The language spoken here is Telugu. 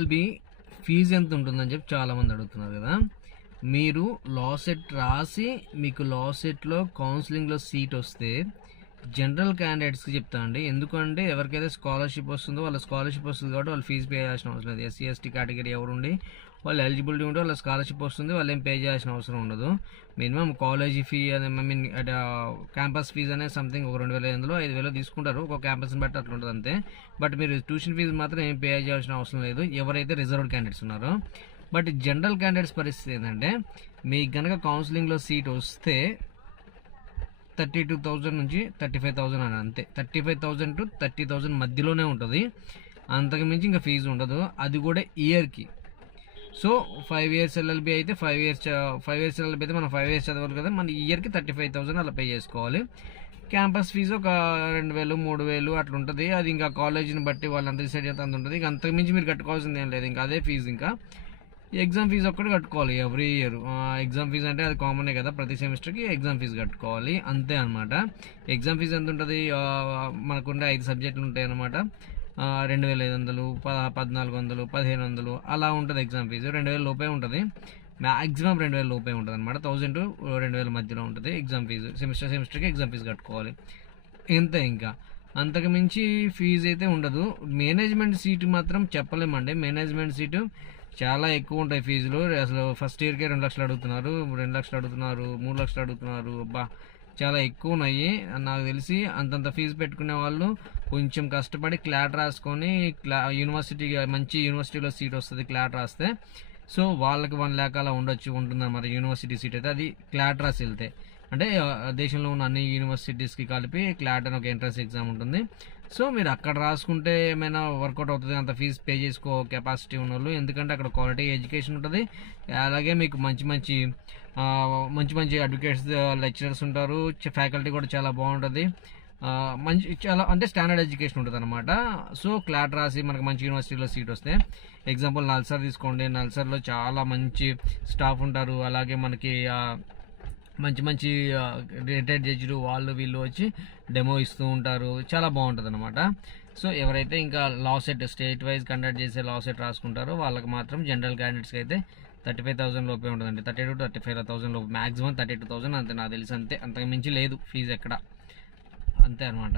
ఎల్బి ఫీజు ఎంత ఉంటుందని చెప్పి చాలామంది అడుగుతున్నారు కదా. మీరు లా సెట్ రాసి మీకు లా సెట్లో కౌన్సిలింగ్లో సీట్ వస్తే జనరల్ క్యాండిడేట్స్కి చెప్తా అండి. ఎందుకంటే ఎవరికైతే స్కాలర్షిప్ వస్తుందో వాళ్ళ స్కాలర్షిప్ వస్తుంది కాబట్టి వాళ్ళు ఫీజు పే చేయాల్సిన అవసరం లేదు. ఎస్సీ ఎస్టీ కేటగిరీ ఎవరు ఉండి వాళ్ళు ఎలిజిబిలిటీ ఉంటే వాళ్ళ స్కాలర్షిప్ వస్తుంది, వాళ్ళు ఏం పే చేయాల్సిన అవసరం ఉండదు. మినిమం కాలేజీ ఫీ అనే క్యాంపస్ ఫీజు అనేది సంథింగ్ ఒక 2,500 5,000 తీసుకుంటారు, ఒక క్యాంపస్ని బట్టి అట్లా ఉంటుంది అంతే. బట్ మీరు ట్యూషన్ ఫీజు మాత్రం ఏం పే చేయాల్సిన అవసరం లేదు ఎవరైతే రిజర్వ్డ్ క్యాండిడేట్స్ ఉన్నారో. బట్ జనరల్ క్యాండిడేట్స్ పరిస్థితి ఏంటంటే మీకు కనుక కౌన్సిలింగ్లో సీట్ వస్తే 32,000 నుంచి 35,000 అని అంతే. 35,000 to 30,000 మధ్యలోనే ఉంటుంది, అంతకు మించి ఇంకా ఫీజు ఉండదు. అది కూడా ఇయర్కి. సో 5 years ఎల్ఎల్బి అయితే 5 years ఎల్ఎల్బి అయితే మనం 5 years చదవాలి కదా, మన ఇయర్కి 35,000 అలా పే చేసుకోవాలి. క్యాంపస్ ఫీజు ఒక 2,000 3,000 అట్లా ఉంటుంది. అది ఇంకా కాలేజీని బట్టి వాళ్ళంతా డిసైడ్ చేస్తే అంత ఉంటుంది. ఇంకా అంతకు మించి మీరు కట్టుకోవాల్సింది ఏం లేదు, ఇంకా అదే ఫీజు. ఇంకా ఎగ్జామ్ ఫీజు ఒక్కటి కట్టుకోవాలి ఎవ్రీ ఇయర్. ఎగ్జామ్ ఫీజు అంటే అది కామనే కదా, ప్రతి సెమిస్టర్కి ఎగ్జామ్ ఫీజు కట్టుకోవాలి అంతే అనమాట. ఎగ్జామ్ ఫీజు ఎంత ఉంటుంది, మనకుండే 5 సబ్జెక్టులు ఉంటాయి అనమాట. 2,500 1,400 1,500 అలా ఉంటుంది ఎగ్జామ్ ఫీజు. 2,000 లోపే ఉంటుంది, మ్యాక్సిమం 2,000 లోపే ఉంటుంది అనమాట. 1,000 to 2,000 మధ్యలో ఉంటుంది ఎగ్జామ్ ఫీజు. సెమిస్టర్కి ఎగ్జామ్ ఫీజు కట్టుకోవాలి ఇంతే. ఇంకా అంతకు మించి ఫీజు అయితే ఉండదు. మేనేజ్మెంట్ సీటు మాత్రం చెప్పలేమండి. మేనేజ్మెంట్ సీటు చాలా ఎక్కువ ఉంటాయి ఫీజులు. అసలు ఫస్ట్ ఇయర్కే 2 లక్షలు అడుగుతున్నారు, 2 లక్షలు అడుగుతున్నారు, 3 లక్షలు అడుగుతున్నారు. చాలా ఎక్కువ ఉన్నాయి నాకు తెలిసి. అంతంత ఫీజు పెట్టుకునే వాళ్ళు కొంచెం కష్టపడి క్లాట్ రాసుకొని మంచి యూనివర్సిటీలో సీట్ వస్తుంది క్లాట్ రాస్తే. సో వాళ్ళకి 1 lakh అలా ఉంటుందన్నమాట యూనివర్సిటీ సీట్ అయితే. అది క్లాట్ రాసి వెళ్తే అంటే దేశంలో ఉన్న అన్ని యూనివర్సిటీస్కి కలిపి క్లాట్ అని ఒక ఎంట్రన్స్ ఎగ్జామ్ ఉంటుంది. సో మీరు అక్కడ రాసుకుంటే ఏమైనా వర్కౌట్ అవుతుంది అంత ఫీజు పే చేసుకో కెపాసిటీ ఉన్న వాళ్ళు. ఎందుకంటే అక్కడ క్వాలిటీ ఎడ్యుకేషన్ ఉంటుంది, అలాగే మీకు మంచి మంచి అడ్వకేట్స్ లెక్చరర్స్ ఉంటారు, ఫ్యాకల్టీ కూడా చాలా బాగుంటుంది. చాలా అంటే స్టాండర్డ్ ఎడ్యుకేషన్ ఉంటుంది అనమాట. సో క్లాట్ రాసి మనకు మంచి యూనివర్సిటీలో సీట్ వస్తే, ఎగ్జాంపుల్ నల్సార్ తీసుకోండి, నల్సార్లో చాలా మంచి స్టాఫ్ ఉంటారు. అలాగే మనకి మంచి రిటైర్డ్ జడ్జిలు వాళ్ళు వీళ్ళు వచ్చి డెమో ఇస్తూ ఉంటారు, చాలా బాగుంటుంది అనమాట. సో ఎవరైతే ఇంకా law set state wise conduct చేసే లా సెట్ రాసుకుంటారో వాళ్ళకి మాత్రం జనరల్ క్యాండిడేట్స్కి అయితే 35,000 లోపే ఉంటుందండి. 32,000 to 35,000 లోపు, మ్యాక్సిమం 32,000 అంతే నాకు తెలిసి. అంతే, అంతకు మించి లేదు ఫీజు ఎక్కడ, అంతే అనమాట.